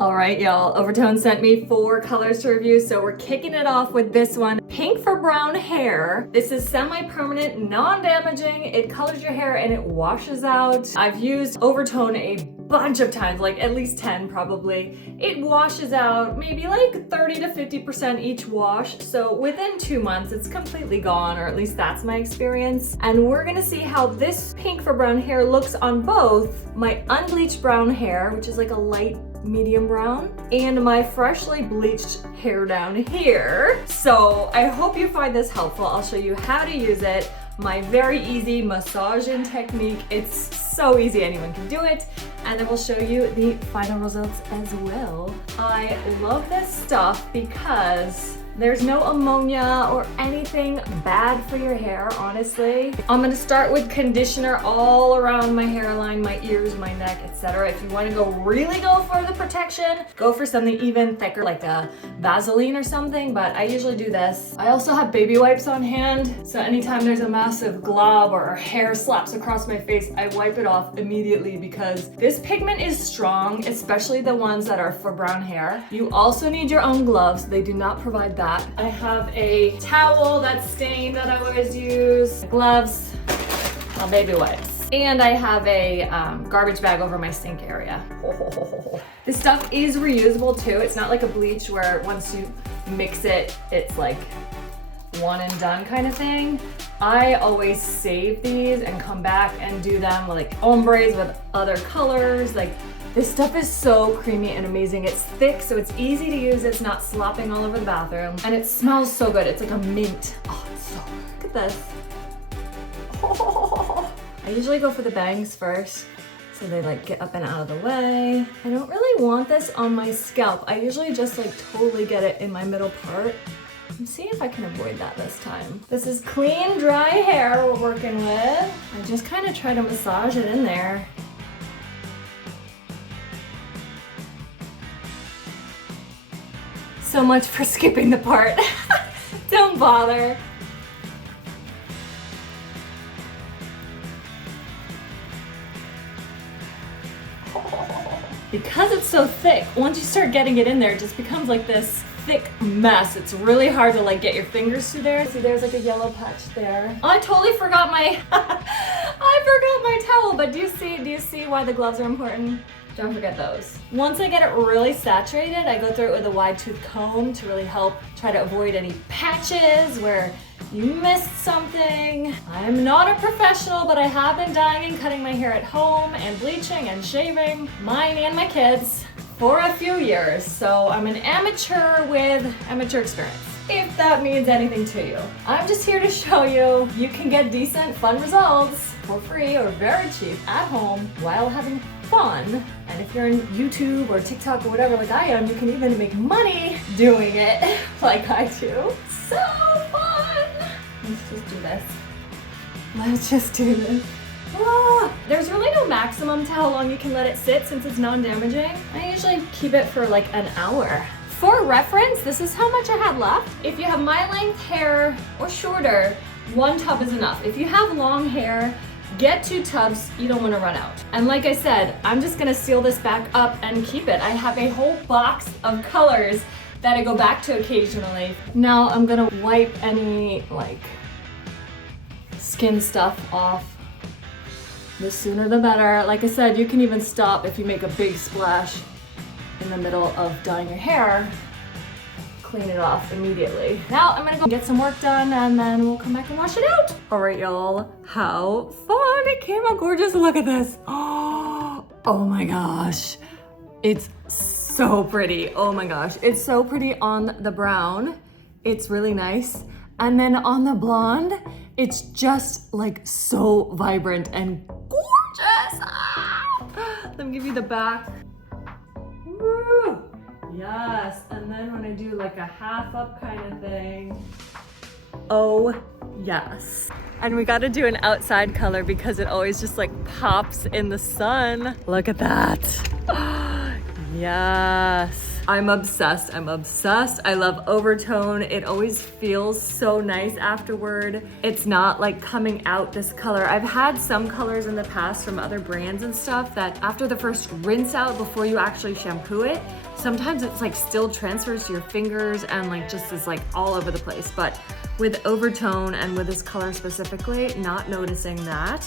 All right, y'all, oVertone sent me 4 colors to review, so we're kicking it off with this one. Pink for brown hair. This is semi-permanent, non-damaging. It colors your hair and it washes out. I've used oVertone a bunch of times, like at least 10 probably. It washes out maybe like 30 to 50% each wash. So within 2 months, it's completely gone, or at least that's my experience. And we're gonna see how this pink for brown hair looks on both my unbleached brown hair, which is like a light medium brown, and my freshly bleached hair down here. So I hope you find this helpful. I'll show you how to use it, my very easy massaging technique. It's so easy, anyone can do it. And then we'll show you the final results as well. I love this stuff because there's no ammonia or anything bad for your hair, honestly. I'm gonna start with conditioner all around my hairline, my ears, my neck, etc. If you wanna really go for the protection, go for something even thicker like a Vaseline or something, but I usually do this. I also have baby wipes on hand, so anytime there's a massive glob or hair slaps across my face, I wipe it off immediately because this pigment is strong, especially the ones that are for brown hair. You also need your own gloves. They do not provide that. I have a towel that's stained that I always use, gloves, baby wipes, and I have a garbage bag over my sink area. This stuff is reusable too. It's not like a bleach where once you mix it, it's like one and done kind of thing. I always save these and come back and do them with like ombres with other colors. Like, this stuff is so creamy and amazing. It's thick, so it's easy to use. It's not slopping all over the bathroom. And it smells so good. It's like a mint. Oh, it's so good. Look at this. Oh. I usually go for the bangs first, so they like get up and out of the way. I don't really want this on my scalp. I usually just like totally get it in my middle part. Let's see if I can avoid that this time. This is clean, dry hair we're working with. I just kind of try to massage it in there. So much for skipping the part. Don't bother. Because it's so thick, once you start getting it in there, it just becomes like this thick mess. It's really hard to like get your fingers through there. See, there's like a yellow patch there. Oh, I totally forgot my I forgot my towel, but do you see why the gloves are important? Don't forget those. Once I get it really saturated, I go through it with a wide tooth comb to really help try to avoid any patches where you missed something. I'm not a professional, but I have been dyeing and cutting my hair at home and bleaching and shaving mine and my kids for a few years. So I'm an amateur with amateur experience, if that means anything to you. I'm just here to show you can get decent, fun results for free or very cheap at home while having fun. And if you're on YouTube or TikTok or whatever like I am, you can even make money doing it like I do. So fun! Let's just do this. Let's just do this. Ah, there's really no maximum to how long you can let it sit since it's non-damaging. I usually keep it for like an hour. For reference, this is how much I had left. If you have my length hair or shorter, 1 tub is enough. If you have long hair, get 2 tubs, you don't want to run out. And like I said, I'm just gonna seal this back up and keep it. I have a whole box of colors that I go back to occasionally. Now I'm gonna wipe any like skin stuff off. The sooner the better. Like I said, you can even stop if you make a big splash in the middle of dyeing your hair. Clean it off immediately. Now I'm gonna go get some work done and then we'll come back and wash it out. All right, y'all, how fun. It came out gorgeous. Look at this. Oh my gosh. It's so pretty. Oh my gosh. It's so pretty on the brown. It's really nice. And then on the blonde, it's just like so vibrant and gorgeous. Ah! Let me give you the back. Woo! Yes, and then when I do like a half up kind of thing, oh yes. And we gotta do an outside color because it always just like pops in the sun. Look at that. Yes. I'm obsessed. I love oVertone. It always feels so nice afterward. It's not like coming out this color. I've had some colors in the past from other brands and stuff that after the first rinse out before you actually shampoo it, sometimes it's like still transfers to your fingers and like just is like all over the place. But with oVertone and with this color specifically, not noticing that.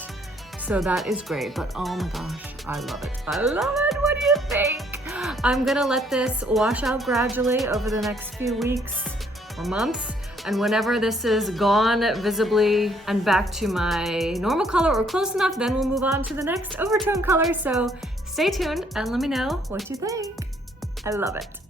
So that is great, but oh my gosh, I love it. I love it, what do you think? I'm gonna let this wash out gradually over the next few weeks or months. And whenever this is gone visibly and back to my normal color or close enough, then we'll move on to the next oVertone color. So stay tuned and let me know what you think. I love it.